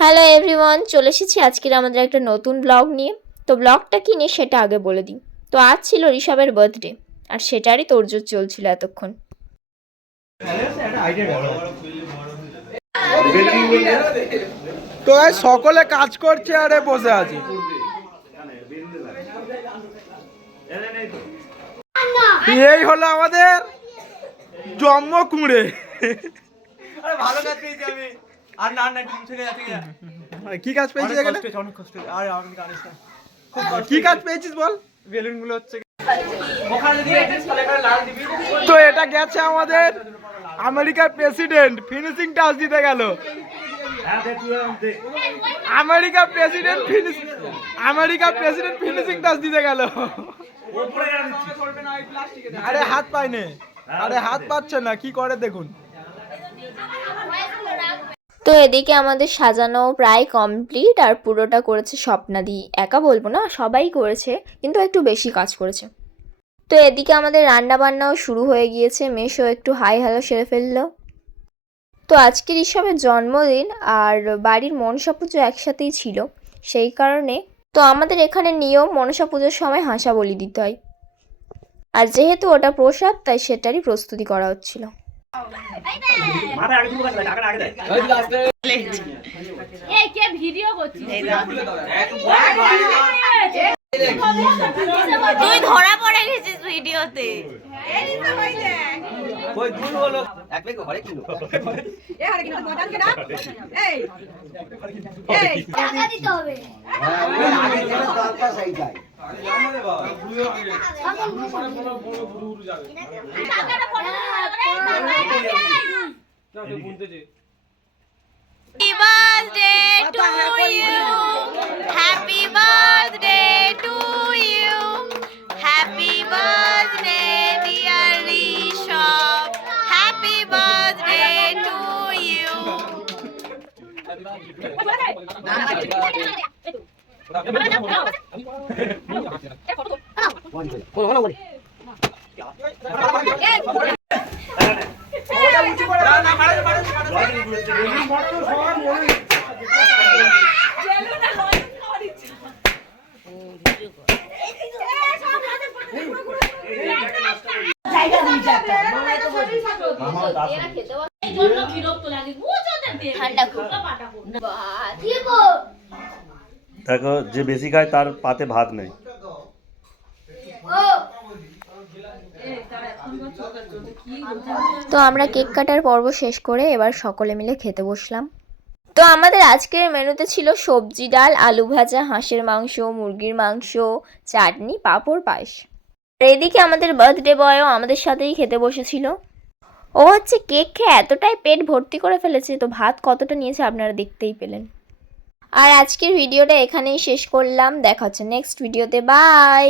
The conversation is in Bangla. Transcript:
হ্যালো এভরিওয়ান, চলে এসেছি আজকের আমাদের একটা নতুন ব্লগ নিয়ে। তো ব্লগটা কি নিয়ে সেটা আগে বলে দিই। তো আজ ছিল ঋষভের বার্থডে, আর সেটারই তোড়জোড় চলছিল এতক্ষণ। তো সকলে কাজ করছে আরে বসে আছে। এই হলো আমাদের জন্ম কুঁড়ে। আরে ভালো কাজ পেয়েছি আমি। আর না না টিম থেকে যাচ্ছে কি কাজ পেয়েছিস এখানে? অনেক কষ্ট হচ্ছে। আর আমি জানিস না কি কাজ পেয়েছিস বল? বেলুন গুলো হচ্ছে ওখানে যদি এডিট তাহলে একটা লাল দিবি। তো এটা গেছে আমাদের আমেরিকার প্রেসিডেন্ট, ফিনিশিং টাচ দিতে গেল। আমেরিকার প্রেসিডেন্ট ফিনিশিং টাচ দিতে গেল। আরে হাত পায়নি, আরে হাত পাচ্ছে না, কি করে দেখুন। তো এদিকে আমাদের সাজানো প্রায় কমপ্লিট, আর পুরোটা করেছে স্বপ্নাদি। একা বলবো না, সবাই করেছে, কিন্তু একটু বেশি কাজ করেছে। তো এদিকে আমাদের রান্না বান্নাও শুরু হয়ে গিয়েছে। মেশো একটু হাই হ্যালো সেরে ফেললো। তো আজকের ঋষভের জন্মদিন আর বাড়ির মনসা পুজো একসাথেই ছিল, সেই কারণে তো আমাদের এখানে নিয়ম মনসা পুজোর সময় হাঁসা বলি দিতে হয়, আর যেহেতু ওটা প্রসাদ তাই সেটারই প্রস্তুতি করা হচ্ছিল। তুই ধরা পড়ে গেছিস ভিডিওতে। ওই দুল হলো এক বেগ ঘরে কিলো এ আরে কিন্তু মজান কে না এই এই টাকা দিতে হবে। আগে যেন দরকার সেই যায় টাকাটা পড়ে যাবে বুনতেছে। Happy birthday to you. Happy birthday to you. Happy birthday dear Rishabh. Happy birthday to you. দেখো, যে বেশি খায় তার পাতে ভাত নেই। তো আমরা কেক কাটার পর্ব শেষ করে এবার সকলে মিলে খেতে বসলাম। তো আমাদের আজকের মেনুতে ছিল সবজি, ডাল, আলু ভাজা, হাঁসের মাংস, মুরগির মাংস, চাটনি, পাঁপড়, পায়েস। আর এদিকে আমাদের বার্থডে বয়ও আমাদের সাথেই খেতে বসেছিল। ও হচ্ছে কেক খেয়ে এতটাই পেট ভর্তি করে ফেলেছে, তো ভাত কতটা নিয়েছে আপনারা দেখতেই পেলেন। আর আজকের ভিডিওটা এখানেই শেষ করলাম। দেখা হচ্ছে নেক্সট ভিডিওতে। বাই।